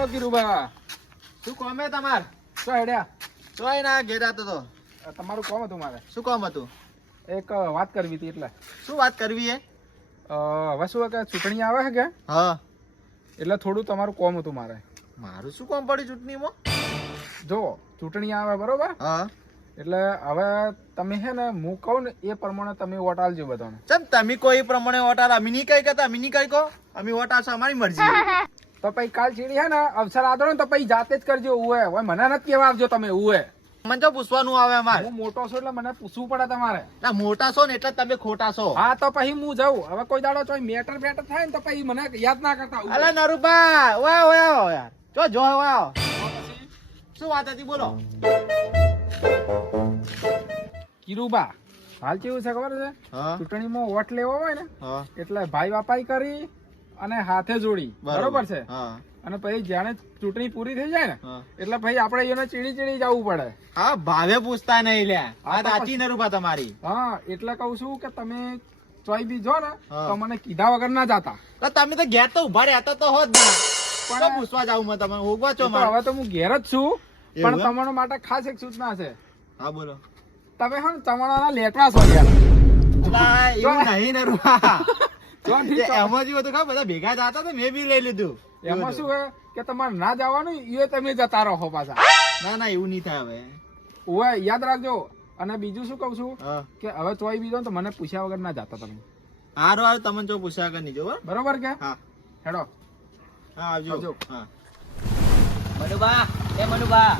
બોલો ગીરુભા, શું કોમ હે તમાર? શું હેડ્યા? ચોય ના ઘેર આતો તો. તમારું કોમ હતું મારે? શું કોમ હતું? એક વાત કરવી હતી એટલે. શું વાત કરવી હે? હવે શું કે ચૂંટણી આવે છે કે? હા. એટલે થોડું તમારું કોમ હતું મારે. મારું શું કોમ પડ્યું ચૂંટણીમાં? જો ચૂંટણી આવે બરોબર, હા. એટલે હવે તમે છે ને હું કહું ને એ પ્રમાણે તમે વોટ આલજો બધાને. ચમ તમે કોઈ પ્રમાણે વોટ આલ, અમે નહીં કઈ કહેતા, અમે નહીં કઈ કહો, અમે વોટ આલશો અમારી મરજી. તો પછી કાલ ચીડી છે ને અવસર આદો ને તો પછી જાતે જ કરજો. ઉવે હવે મને નથી કેવા આવજો તમે. ઉવે મને તો પૂછવાનું આવે અમારે. હું મોટો છું એટલે મને પૂછવું પડે તમારે. ના મોટા છો ને એટલે તમે ખોટા છો. હા તો પછી હું જાઉં. હવે કોઈ દાડો ચોય મેટર બેટર થાય ને તો પછી મને યાદ ના કરતા. અલે નરુબા, ઓય ઓય યાર. જો જો ઓય. શું વાત હતી બોલો? કિરુબા, હાલ કેવું છે ખબર છે? હા. ચૂંટણીમાં વોટ લેવો હોય ને હા. એટલે ભાઈ બાપાઈ કરી અને હાથે જોડી બરોબર છે. હા. અને પછી જાણે ચૂંટણી પૂરી થઈ જાય ને હા. એટલે પછી આપણે એને ચીડી ચીડી જવું પડે. હા ભાવે પૂછતા નહીં લ્યા. હા, આ તો સાચી નરુબા તમારી. હા એટલે કઉ છું કે તમે ચોય બી જો ને હા. તો મને કીધા વગર ના જાતા. તો તમે તો ઘેર તો ઉભા રહેતા તો હોત ના. પણ તો પૂછવા જાઉં મેં તમે હોગવા છો એ તો મારે. હવે તો હું ઘેર જ છું. એવું પણ એમ? તમારા માટે ખાસ એક સૂચના છે. હા બોલો. તમે હે ને ચવાણાના લેટવા છો યાર. અલા, એવું નહીં નરુબા. ચોથી એ એમાં જેવું હતું ખબર, બધા ભેગા જતા તો મેં બી લઈ લીધું. એમાં શું હે કે તમારે ના જવાનું એ તમે જતા રહો પાછા. ના ના એવું નહીં થાય હવે. ઓય યાદ રાખજો. અને બીજું શું કઉ છું હા. કે હવે ચોય બીજો ને તો મને પૂછ્યા વગર ના જાતા તમે. હારું હારું તમને જો પૂછ્યા કર નહીં જો. બરોબર કે? હા હેડો હા આવજો. આવજો. હા. મનુબા, એ મનુબા.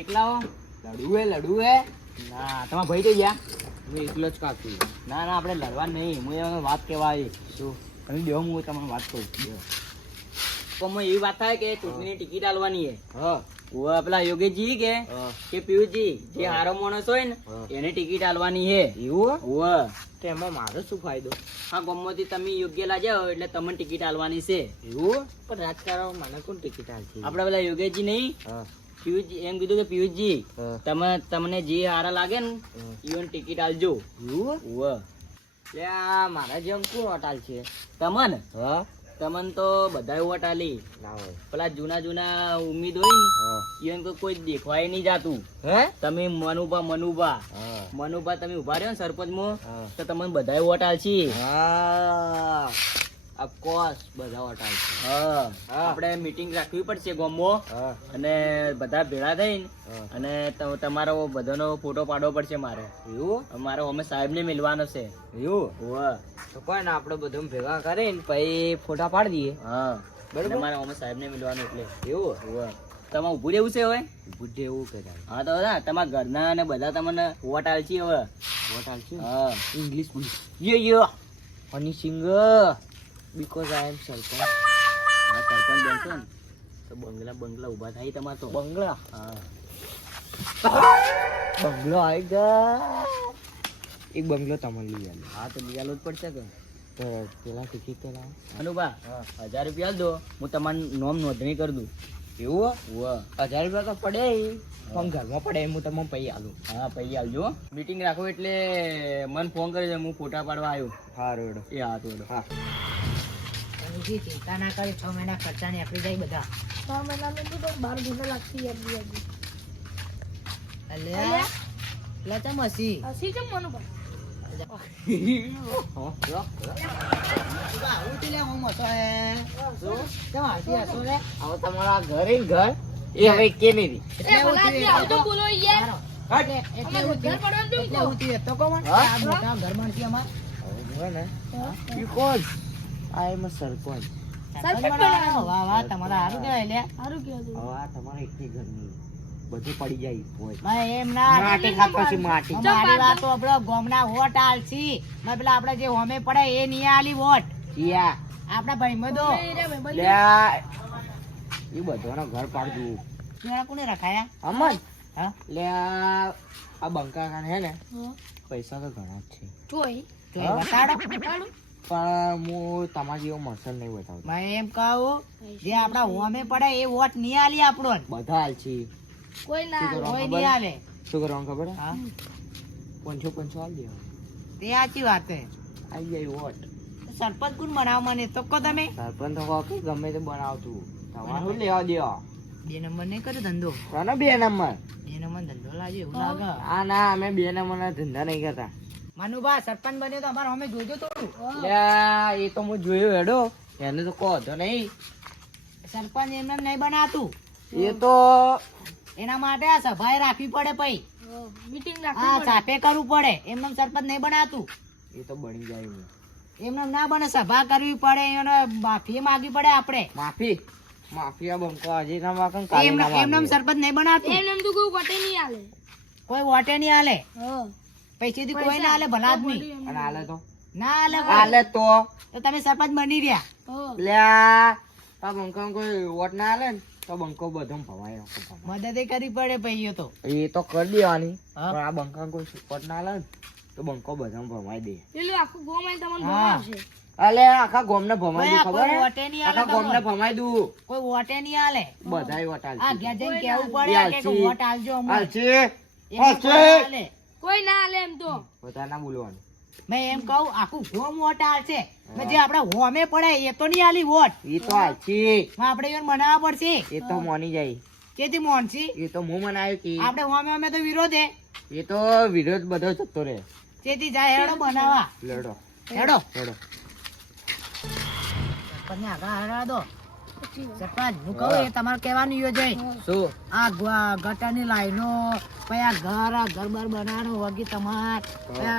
એકલા હો? લડુ હે? ના, તમારા ભાઈ તો ગયા? હું એકલો જ કાપી. ના ના આપણે લડવા નહીં. હું એને વાત કહેવા આવી. શું? તમે બેહો, હું તમને વાત કહું. પણ એવી વાત થાય કે ચૂંટણીની ટિકિટ આલવાની છે. હા. પેલા યોગેશજી કે પિયુષજી જે હારો માણસ હોય ને એને ટિકિટ આલવાની છે. એવું? એમાં મારો શું ફાયદો? હા ગમમાંથી તમે યોગ્ય લાગ્યા હોય એટલે તમને ટિકિટ આલવાની છે. એવું? પણ રાજકારણ મને કોણ ટિકિટ આલશે? આપણે પેલા યોગેશજી નહીં, પિયુષજી એમ કીધું કે પિયુષજી તમને જે હારા લાગે ને ઈવન ટિકિટ આલજો. એવું? એટલે આ મારા જેમ કોણ વોટ આલશે? તમને? હા તમને તો બધા વોટ આલી. પેલા જૂના જૂના ઉમ્મીદ હોય ને ઈવન કોઈ દેખવાય નહીં જાતું. તમે મનુભા તમે ઉભા રહ્યો ને સરપંચ માં તો તમને બધા વોટ આલશી. ઓફકોર્સ બધા વોટ આલશી. આપણે મીટિંગ રાખવી પડશે ગામમાં અને બધા ભેળા થઈને અને તમારો બધાનો ફોટો પાડવો પડશે મારે. એવું? મારે અમે સાહેબ ને મિલવાનો છે. એવું? તો કોઈ ના આપણે બધું ભેગા કરીને પછી ફોટા પાડી દઈએ. હા બરાબર. મારે અમે સાહેબ ને મિલવાનું એટલે. એવું? તમારે ઉભું રહેવું છે હવે? ઉભું રહેવું કે? હા તો તમારા ઘરના અને બધા તમને વોટ આલશી હવે. વોટ આલશી? હા. ઇંગ્લિશ બોલ. યો હની સિંગ બીકોઝ આઈ એમ સરપંચ. હા સરપંચ બનશો ને તો બંગલા ઉભા થાય તમારે તો. બંગલા? હા બંગલો આવી ગયા. એક બંગલો તમને લઈ આલો. હા તો લઈ આલો જ પડશે કે પેલા ટિકિટ તો લાવો. અનુભા 1000 રૂપિયા દો, હું તમારું નામ નોંધણી કરી દઉં. એવું? 1000 રૂપિયા તો પડે પણ ઘરમાં પડે હું તમને પૈ આલું. હા પૈ આવજો. મીટિંગ રાખો એટલે મને ફોન કરી હું ફોટા પાડવા આવ્યો. હા રોડ એ હા રોડ. હા ચિંતા ના કરી 6 મહિના ખર્ચા ને આપડી જાય બધા. 6 મહિના તો 12 મહિના લાગતી યાર. અલ્યા લા ચમ હસી હસી કેમ મનુભા? તમારા ઘર એ હવે કે નહીં એ ભલાજી આવ તો બોલો યાર. અમે ઘર પડવાનું દઉં કો. ઘર મળતી અમાર બીકોઝ આઈ એમ અ સરપંચ. વાહ વાહ તમારા હારું કહેવાય લે. સારું કહેવાય. હવે આ તમારા એકની ઘરની બધું પડી જાય હોય. ભાઈ એમ ના માટી ખાતો છે માટી. અમારી વાતો આપણો ગામના વોટ આલસી મેં પેલા આપણે જે હોમે પડે એ નહીં આલી વોટ. યા આપડા ભાઈબંધો લે એ બધાનો ઘર પાડતું. કેવા કોને રખાયા? અમન હા લે આ બંકા ખાન હે ને પૈસા તો ઘણા જ છે. જોઈ તો એ બતાડો. પણ હું તમારા જેવો મસલ નહીં બતાવતો. મેં એમ કહું જે આપડા હોમે પડે એ વોટ નહીં આલી આપણો. બધા હાલ છે. કોઈ ના કોઈ નહીં આલે. શું કરવાનું ખબર? હા 500 હાલ દેવા. તે સાચી વાત છે. આવી જાય વોટ. સરપંચ કોણ બનાવ મને તો કહો તમે સરપંચ તો કહો કે ગમે તે બનાવતું તમારે શું લેવા દેવા 2 નંબર નહીં કરે ધંધો કોનો 2 નંબર 2 નંબર ધંધો લાગે એવું લાગે આ ના અમે 2 નંબરના ધંધા નહીં કરતા મનુભા સરપંચ બન્યો તો અમારે અમે જોજો થોડું લ્યા, એ તો હું જોયું હેડો એને તો કહો તો નહીં સરપંચ એમને નહીં બનાતું એ તો એના માટે આ સભાએ રાખવી પડે પઈ મીટિંગ હા સાફે કરવું પડે એમને સરપંચ નહીં બનાતું એ તો બની જાય એવું. એમને ના બને સભા કરવી પડે એને માફી માંગવી પડે આપણે માફિયા બંકો આજે ના વાકન કાલે ના એમને વાગે. સરપંચ નહીં બનાતું એમ તો કોઈ વટે નહીં આલે કોઈ વોટે નહીં હાલે હા પૈસેથી કોઈ ના હાલે ભલા આદમી અને હાલે તો ના હાલે કોઈ. હાલે તો તો તમે સરપંચ બની રહ્યા હા લ્યા આ બંકો કોઈ વોટ ના હાલે ને તો બંકો બધો ભમાય મદદ કરવી પડે પૈયો તો એ તો કરી દેવાની હા. પણ આ બંકા કોઈ સપોર્ટ ના હાલે ને તો બંકો બધા ભમાઈ દે પેલું આખું ગોમ આઈને તમને હા. ભણાવશે અલે આખા ગોમને ભમાઈ દઉં કોઈ ખબર વોટે હે? નહીં હાલે આખા ગોમને તમને. ભમાઈ દઉં કોઈ વોટે નહીં હાલે બધાય વોટ આ હાલશે. ઘેર જઈને કેવું એ પડે કે હાલશે. વોટ આલજો અમને. હાલશે. એમને હાલશે. કોઈ ના હાલે. કોઈ ના આલે એમ તો બધા ના બોલવાનું મેં એમ કહું આખું ગોમ વોટ આલશે મેં જે આપણે હોમે પડે એ તો નહીં આલી વોટ એ તો હાલશે. આપણે એને મનાવવા પડશે એ તો મોની જાય તેથી મોનસી એ તો હું મનાવ્યું કે આપણે હોમે હોમે તો વિરોધ હે એ તો વિરોધ બધો જતો રહે તેથી જાય હેડો બનાવવા લડો હેડો લડો સરપંચને આગળ હરાવા દો સરપંચ હું કહું એ તમારે કહેવાનું યોજાય શું આ ગટરની લાઈનો પછી આ ઘર બાર બનાવવાનું વગી તમાર પછી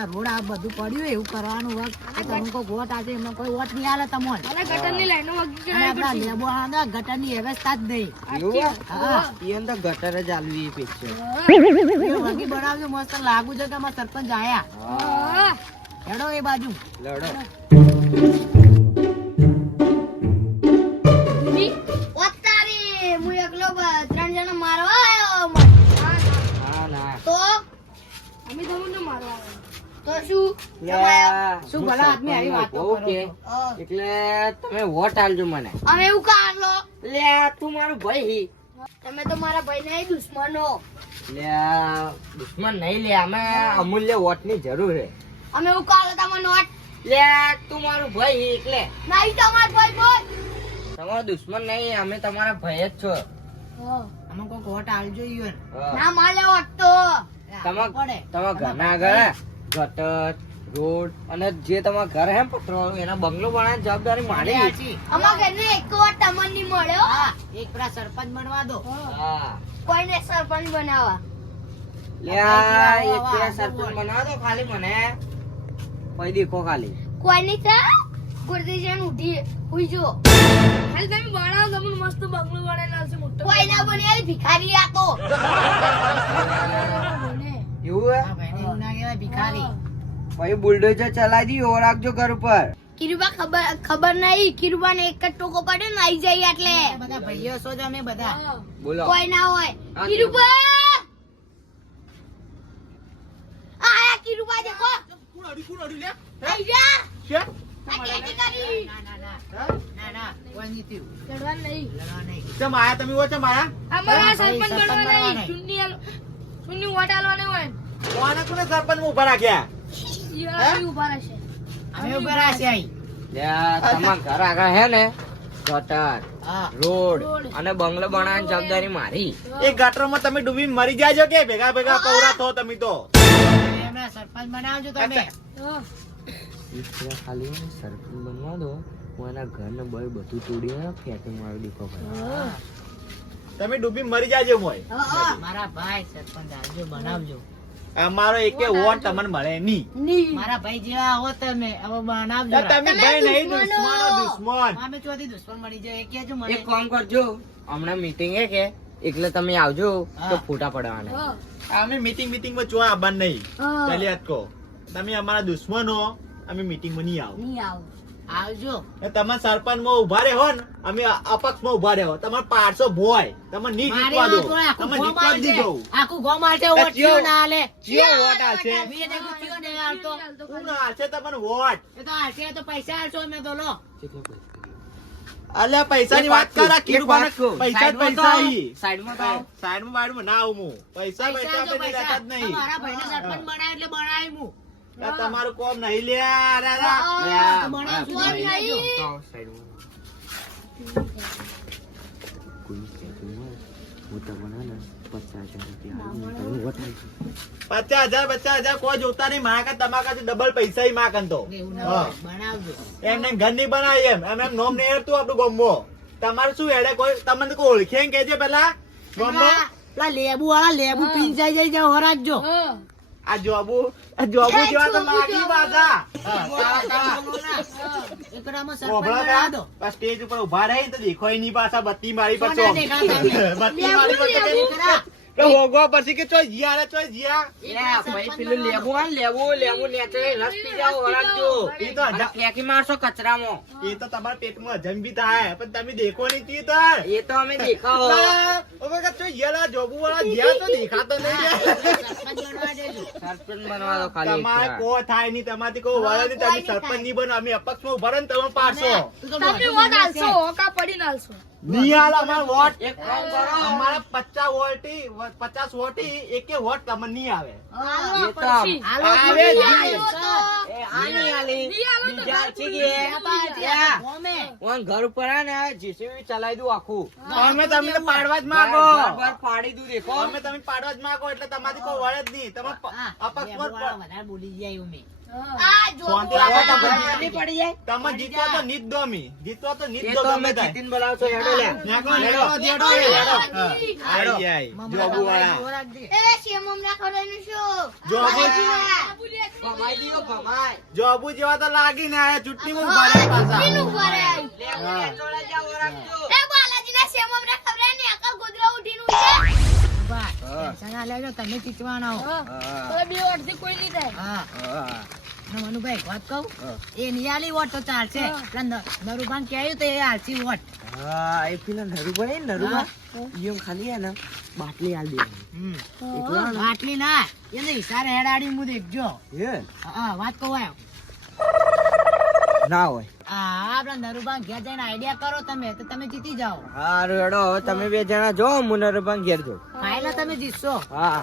આ રોડ આ બધું પડ્યું એવું કરવાનું વગ તમે કોઈ વોટ આજે એમને કોઈ વોટ નહીં આલે તમને અને ગટરની લાઈનો વગી અને કરાવી આપણા પડશે લેબો આંધા ગટરની વ્યવસ્થા જ નહીં એવું? હા ઈ અંદર ગટર જ આલવી એ પિક્ચર એ વગી બનાવજો મસ્ત લાગુ છે કે અમારા સરપંચ આયા હા હેડો એ બાજુ લડો ઓતારી હું એકલો 3 જણા મારવા આવ્યો હા ના તો અમે તમને મારવા આવ્યા તો શું લ્યા, શું હું ભલા આદમી આવી વાતો સરપંચનો કરો કહું કે છો? એટલે તમે વોટ આલજો મને અમે એવું કાઢલો લ્યા તું મારો ભાઈ તમે તો મારા ભાઈ નહીં દુશ્મનો લ્યા દુશ્મન નહીં લે અમે અમૂલ્ય વોટ ની જરૂર હે અમે એવું કાઢલો તમને નોટ લ્યા તું મારો ભાઈ એટલે નહીં તમાર ભાઈ ભાઈ તમારો દુશ્મન નહીં અમે તમારા ભાઈ જ છો અમે કોઈ વોટ આલજો ઈવન હા. ના માલે હોત તો પડે તમારા ઘરના આગળ ગટર રોડ અને જે તમારા ઘર હે પટરોળું એના બંગલો બનાવવાની જવાબદારી મારી આછી. અમાર ઘરને એક વાર તમને નહીં મળ્યો હા એક પેલા સરપંચ બનવા દો હા કોઈને સરપંચ બનાવવા લ્યા એક પેલા સરપંચ બનાવો તો ખાલી મને પૈ દેખો ખાલી કોઈની છે ગુરદીજન ઉઠી ઉઈ જો ખાલી તમે બનાવો તમને મસ્ત બંગલો બનાવીને આવશે મોટો કોઈ ના બને યાર ભિખારી આ તો એવું હે આ ભાઈને એવું ના કહેવાય ભિખારી પછી બુલડોઝર ચલાવી દી ઓર રાખજો ઘર ઉપર કિરુબા ખબર નહીં કિરુબા ને એક જ ટોકો પડે ને આઈ જાય એટલે બધા ભાઈઓ છો જ અમે બધા બોલો કોઈ ના હોય હા, કિરુબા આયા કિરુબા દેખો આઈ જા આ કેદી કરી ના કોઈ નહીં થયું લડવા નહીં લડવા નહીં ચમ આયા તમે ઓ ચમ આયા અમારા હા, ભાઈ, સરપંચ સરપંચ બનવા બનવા નહીં નહીં. ચુન્ની વોટ આલવાની હોય કોને કોને સરપંચ માં ઉભા રાખ્યા ઈવાળા ઉભા રહેશે અમે ઉભા રહ્યા છીએ અહીં. લ્યા તમારા ઘર આગળ હે ને ગટર હા રોડ અને બંગલો બનાવવાની જવાબદારી મારી એ ગટરમાં તમે ડૂબી મરી જાજો કે ભેગા ભેગા પૌરા થો તમે તો એમને સરપંચ બનાવજો તમે ખાલી સરપંચ બનવા દો હું એના ઘર ને બધું તોડી ફેંકી મારી દીકો હા. તમે ડૂબી મરી જાજો મોય મારા ભાઈ સરપંચ આવજો બનાવજો અમારો એકે વોટ તમને મળે નહીં મારા ભાઈ જેવા આવો તમે હવે બનાવજો તો તમે ભાઈ નહીં દુશ્મનો દુશ્મન અમે ચોથી દુશ્મન મળી જાય એ કહેજો મને એક કામ કરજો હમણાં મીટિંગ હે કે એટલે તમે આવજો તો હા. ફોટા પડવાના અમે મીટિંગ માં જોવા આવવાનું નહીં હા. પહેલી વાત કહો તમે અમારા દુશ્મનો અમે મીટિંગ માં નહીં આવો નહીં આવો આવજો ને તમે સરપંચ માં ઉભા રહો ને અમે અપક્ષ માં ઉભા રહો તમારે 500 ભોય તમે નહીં મારી જીતવા દો વાત હોય, તમે આખું જીતવા ગોમ જ નહીં દો આલશે. આખું ગોમ આલશે, વોટ ચિયો? ચિયો ના આલે. ચિયો વોટ આલશે મેં એને ચિયો નહીં આલતો. હું ના આલશે તમને વોટ એ તો આલશે, એ તો પૈસા આલશો અમે તો લો. અલ્યા પૈસાની વાત કરા કિરુબાને પૈસા જ પૈસા ઈ સાઈડમાં તો આવો. સાઈડમાં બાઈડમાં ના આવું હું પૈસા પૈસા પૈસા આલજો, આપણે પૈસા. લેતા જ નહીં મારા ભાઈને સરપંચ બનાય એટલે બનાય હું. આ તમારું કોમ નહીં લે અરે અરે. તો બનાવશું કોણ તમે લેજો. નહીં? પચાસ હજાર કોઈ જોતા નહીં મારા કાંઈ તમારા કાંઈ ડબલ પૈસા ય માગન તો એવું ના હા. હોય. બનાવજો. એમને ઘર નહીં બનાવી એમ નોમ નહીં હેરતું આપણું ગોમો તમારે શું હેડે કોઈ તમને કોઈ ઓળખે એમ કહેજે પેલા ગોમો પેલા લેબુ વાળા લેબુ પીને જાય જાય હોરાજો. હા. આ જોબુ જેવા તો લાગી બાજા એકડામાં સરપંચ ઓભળો બનાવી કા? દો. આ સ્ટેજ ઉપર ઉભા રહી તો દેખોય નહીં પાછા બત્તી મારી પર કોને દેખાતા નહીં? બત્તી મારી પર તો એકડા. કે હોગવા પછી કે ચોય જીયા રે ચોય જીયા ભાઈ પેલું લેબુ હોય ને લેબુ નેચે રસ પી જાવ ઓળખજો ઈ તો અને ફેંકી મારશો કચરામાં એ તો તમારા પેટમાં હજમ બી થાય પણ તમે દેખો નહીં તી તાર એ તો અમે દેખાવો ઓમે કે ચોય જીયા જોબુ વાળા જીયા તો દેખાતો નહીં સરપંચ બનાવી દેજો. સરપંચ બનવા દો ખાલી તમારે એક કો થાય નહીં તમારથી કોઈ વળે નહીં તમે સરપંચ નહીં બનો અમે અપક્ષમાં ઉભા રહે ને તમે પાડશો તું તો તમે દોઢ વોટ આલશો, હોકા પડીને આલશો. નહીં હાલ અમાર વોટ એક કામ કરો અમારા 50 વોટી એકે વોટ તમને નહીં આવે આલો એ તો પછી. હાલો, આવે જ હાલો. નહીં. એ આની આલી નહીં આલો તો બીજા ઘર છે પડી કે જાય. ગોમે. ઓન ઘર ઉપર આ ને જીસીબી ચલાવી દઉં આખું અમે તમને પાડવા જ માંગો ઘર પાડી દઉં દેખો અમે તમે પાડવા જ માંગો એટલે તમારી કોઈ વળે જ નહીં તમે હા, અપક્ષ લેબુ વાળા પર વધારે બોલી જાય એવું મેં. આ જો શાંતિ રાખો તમે પાડી પડી જાય તમે જીતવા તો નીત દો અમી જીતવા તો નીત એ દો તો અમે ગમે થાય જીતીને બોલાવશો હેડો લે નેકો, નેકો, નેકો, નેકો. હા, આઈ જાય મમરા જોબુ વાળા વાળા હોરાજી. એ શેમમ ના કરવાનું શું? જોબુ ભમાઈ દીધો ભમાઈ જોબુ જેવા તો લાગી ને આ ચૂંટણીમાં ઉભા રહે પાછા શેનું કરે? લેબુ ને ચોળા જાવ ઓળખજો એ બાલાજીના શેમમ ના ખબર ને અકલ ગોદરા ઉઠીને ઉઠે. બા, ટેન્શન ના લેજો, તમે જીતવાના હો. હવે બે વોટથી કોઈ નહીં થાય. હા. ને મનુભાઈ, એક વાત કહું? એ નિયાલી વોટ તો ચાલશે. પેલા નરુભાન કહ્યું તો એ આલસી વોટ. હા એ પેલા નરુ બને ને નરુમાં ઈયો ખાલી હે ને બાટલી આલ દે બાટલી ના, એને ઈશારે હેડાડી હું દેખજો. હે હા, વાત કહું આયો. ના હોય હા, આપણા નરુભાન ઘેર જઈને આઈડિયા કરો તમે તો તમે જીતી જાઓ. હારું હેડો હવે તમે બે જણા જો હું નરુબા ઘેર જો ફાઇનલ તમે જીતશો. હા